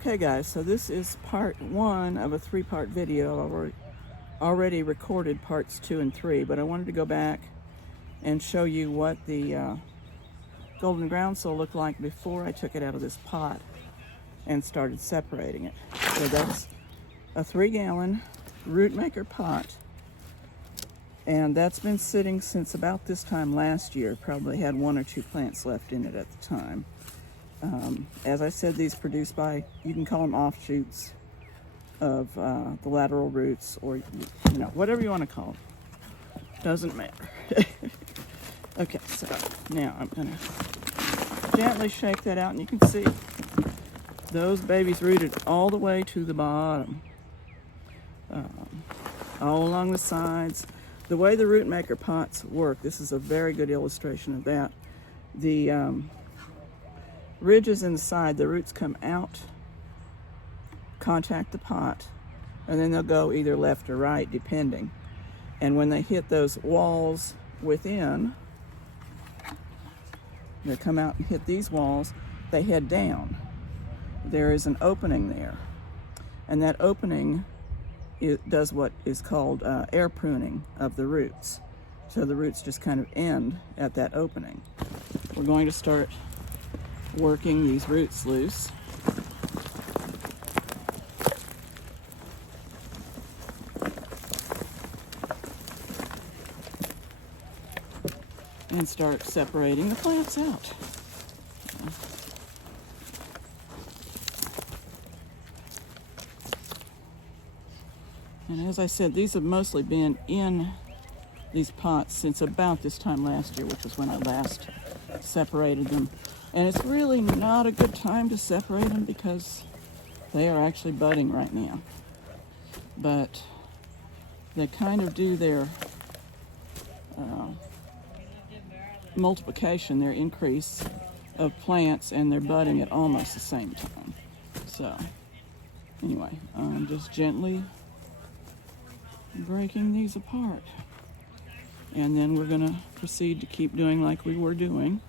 Okay guys, so this is part 1 of a 3-part video. I've already recorded parts 2 and 3, but I wanted to go back and show you what the Golden Groundsel looked like before I took it out of this pot and started separating it. So that's a 3-gallon root maker pot, and that's been sitting since about this time last year. Probably had 1 or 2 plants left in it at the time. As I said, these produce by, you can call them offshoots of the lateral roots, or you know, whatever you want to call them. Doesn't matter. Okay, so now I'm going to gently shake that out, and you can see those babies rooted all the way to the bottom, all along the sides. The way the root maker pots work, this is a very good illustration of that. The ridges in the side, the roots come out, contact the pot, and then they'll go either left or right depending. And when they hit those walls within, they come out and hit these walls, they head down. There is an opening there, and that opening does what is called air pruning of the roots. So the roots just kind of end at that opening. We're going to start working these roots loose. And start separating the plants out. And as I said, these have mostly been in these pots since about this time last year, which was when I last separated them. And it's really not a good time to separate them because they are actually budding right now. But they kind of do their multiplication, their increase of plants, and they're budding at almost the same time. So anyway, I'm just gently breaking these apart. And then we're going to proceed to keep doing like we were doing.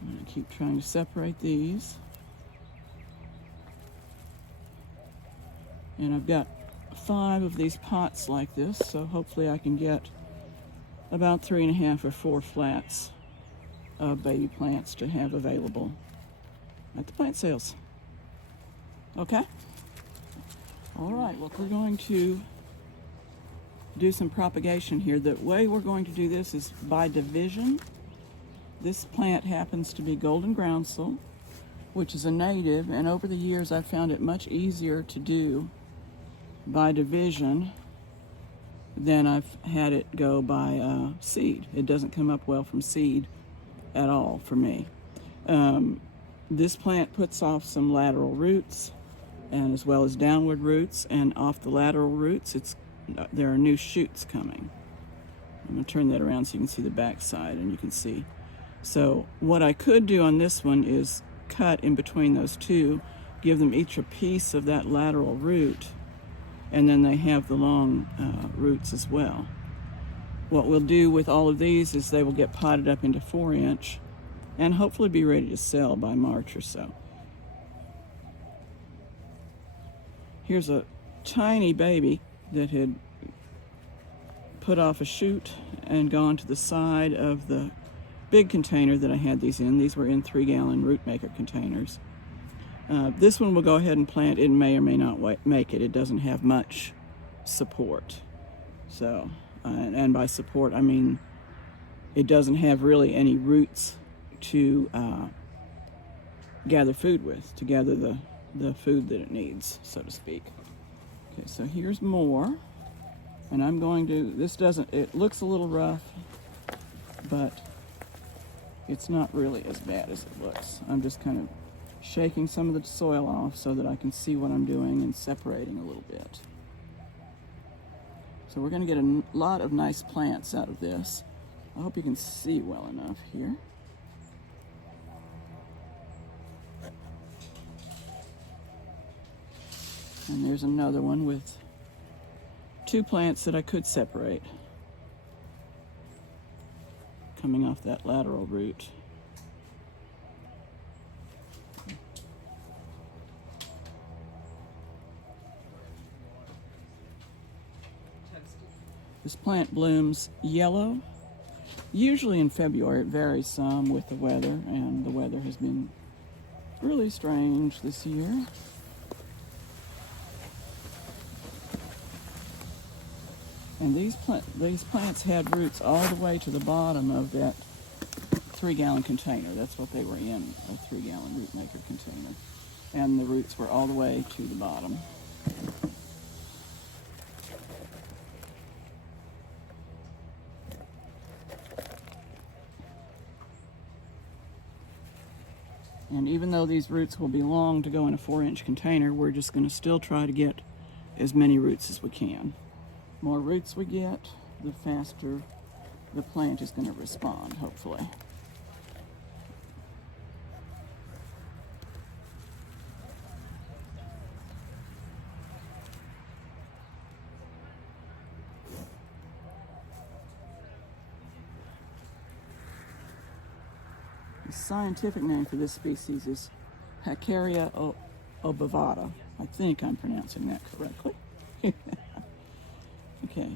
I'm going to keep trying to separate these. And I've got 5 of these pots like this, so hopefully I can get about 3.5 or 4 flats of baby plants to have available at the plant sales. Okay? All right, well, we're going to do some propagation here. The way we're going to do this is by division. This plant happens to be Golden Groundsel, which is a native, and over the years I've found it much easier to do by division than I've had it go by seed. It doesn't come up well from seed at all for me. This plant puts off some lateral roots, and as well as downward roots, and off the lateral roots there are new shoots coming. I'm going to turn that around so you can see the back side, and you can see. So what I could do on this one is cut in between those two, give them each a piece of that lateral root, and then they have the long roots as well. What we'll do with all of these is they will get potted up into 4-inch and hopefully be ready to sell by March or so. Here's a tiny baby that had put off a shoot and gone to the side of the big container that I had these in. These were in 3-gallon root maker containers. This one will go ahead and plant. It may or may not make it. It doesn't have much support. So, and by support I mean it doesn't have really any roots to gather food with, to gather the food that it needs, so to speak. Okay, so here's more. And I'm going to, it looks a little rough, but it's not really as bad as it looks. I'm just kind of shaking some of the soil off so that I can see what I'm doing and separating a little bit. So we're going to get a lot of nice plants out of this. I hope you can see well enough here. And there's another one with 2 plants that I could separate coming off that lateral root. This plant blooms yellow. Usually in February. It varies some with the weather, and the weather has been really strange this year. And these plants had roots all the way to the bottom of that 3-gallon container. That's what they were in, a 3-gallon root maker container. And the roots were all the way to the bottom. And even though these roots will be long to go in a 4-inch container, we're just going to still try to get as many roots as we can. The more roots we get, the faster the plant is going to respond, hopefully. The scientific name for this species is Packera obovata. I think I'm pronouncing that correctly. Okay,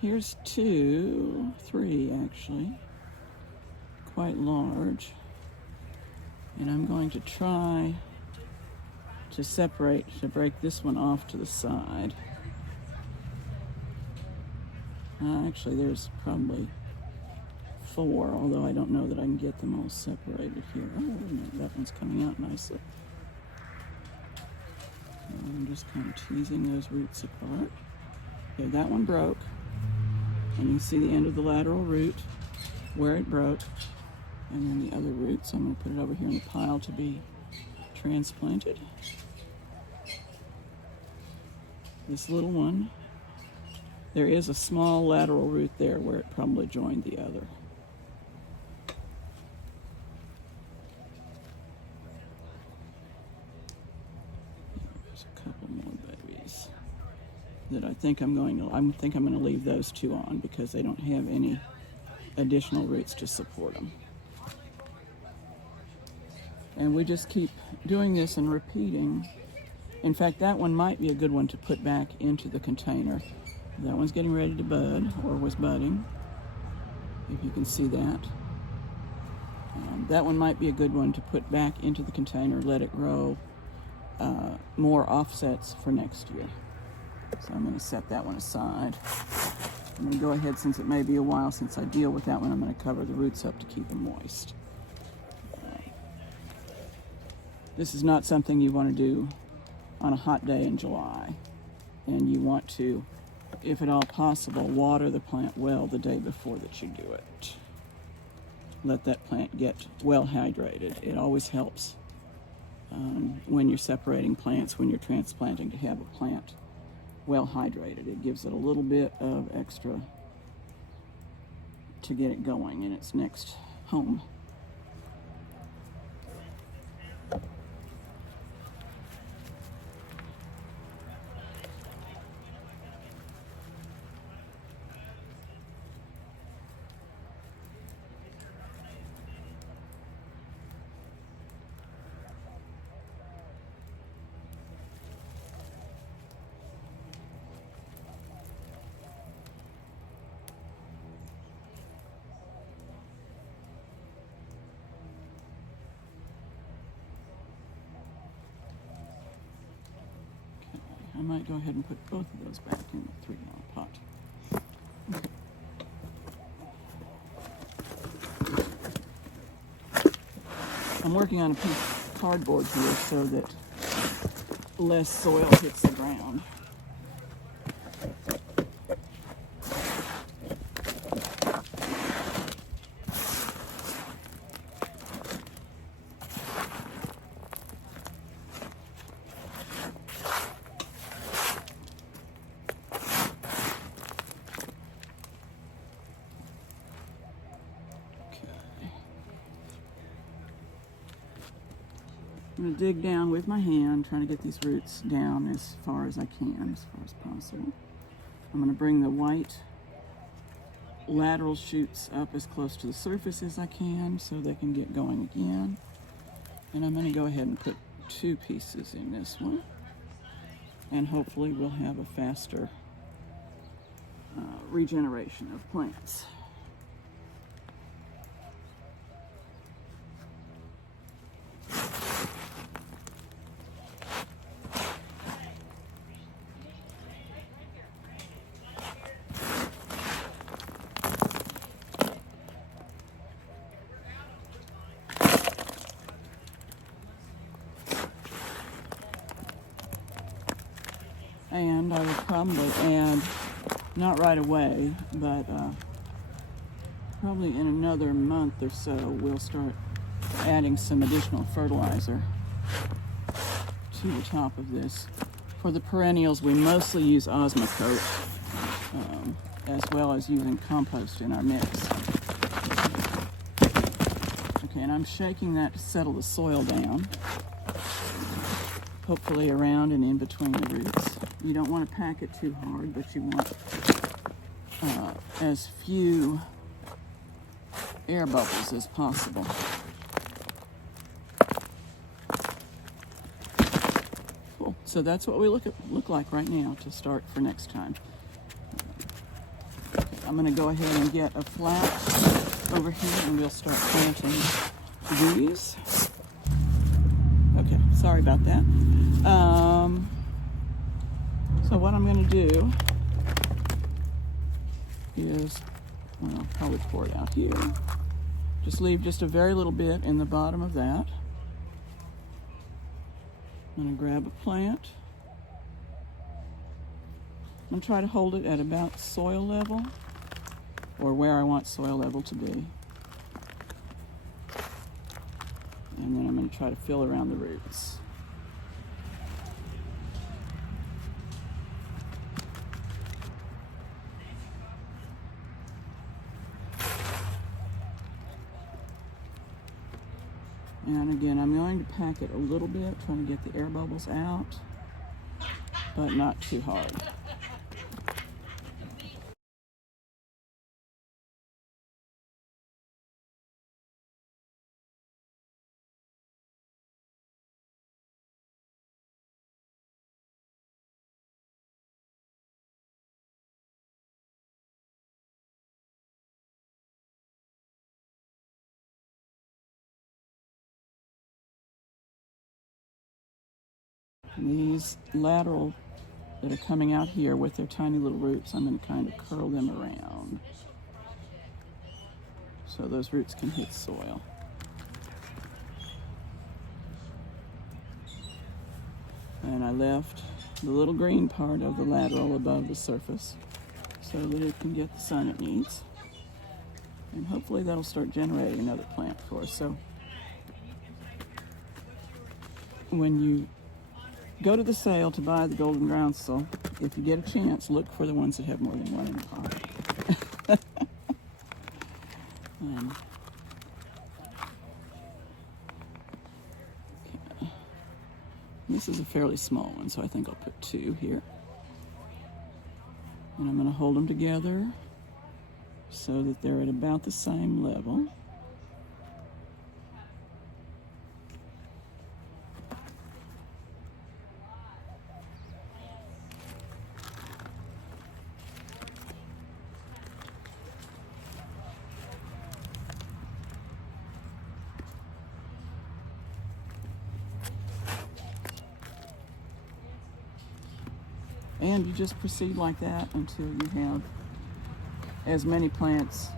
here's 3 actually, quite large. And I'm going to try to break this one off to the side. Actually, there's probably 4, although I don't know that I can get them all separated here. Oh, wait a minute, that one's coming out nicely. I'm just kind of teasing those roots apart. Okay, that one broke. And you can see the end of the lateral root where it broke. And then the other roots, I'm going to put it over here in the pile to be transplanted. This little one, there is a small lateral root there where it probably joined the other. There's a couple more babies that I think I'm going to leave those 2 on because they don't have any additional roots to support them. And we just keep doing this and repeating. In fact, that one might be a good one to put back into the container. That one's getting ready to bud, or was budding, if you can see that. That one might be a good one to put back into the container, let it grow more offsets for next year. So I'm going to set that one aside. I'm going to go ahead, since it may be a while since I deal with that one, I'm going to cover the roots up to keep them moist. This is not something you want to do on a hot day in July. And you want to, if at all possible, water the plant well the day before that you do it. Let that plant get well hydrated. It always helps when you're separating plants, when you're transplanting, to have a plant well hydrated. It gives it a little bit of extra to get it going in its next home. I might go ahead and put both of those back in the 3-gallon pot. I'm working on a piece of cardboard here so that less soil hits the ground. I'm going to dig down with my hand, trying to get these roots down as far as I can, as far as possible. I'm going to bring the white lateral shoots up as close to the surface as I can so they can get going again. And I'm going to go ahead and put 2 pieces in this one. And hopefully we'll have a faster regeneration of plants. And I will probably add, not right away, but probably in another month or so, we'll start adding some additional fertilizer to the top of this. For the perennials, we mostly use Osmocote, as well as using compost in our mix. Okay, and I'm shaking that to settle the soil down, hopefully around and in between the roots. You don't want to pack it too hard, but you want as few air bubbles as possible. Cool. So that's what we look like right now to start for next time. Okay, I'm going to go ahead and get a flat over here, and we'll start planting these. Okay, sorry about that. So what I'm going to do is, well, I'll probably pour it out here. Just leave just a very little bit in the bottom of that. I'm going to grab a plant. I'm going to try to hold it at about soil level, or where I want soil level to be. And then I'm going to try to fill around the roots. And again, I'm going to pack it a little bit, trying to get the air bubbles out, but not too hard. These lateral that are coming out here with their tiny little roots, I'm going to kind of curl them around so those roots can hit soil. And I left the little green part of the lateral above the surface so that it can get the sun it needs. And hopefully that'll start generating another plant for us. So when you go to the sale to buy the Golden Groundsel, if you get a chance, look for the ones that have more than one in the pot. This is a fairly small one, so I think I'll put 2 here. And I'm going to hold them together so that they're at about the same level. And you just proceed like that until you have as many plants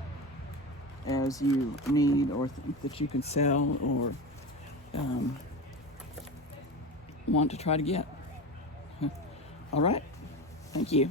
as you need or that you can sell or want to try to get. All right. Thank you.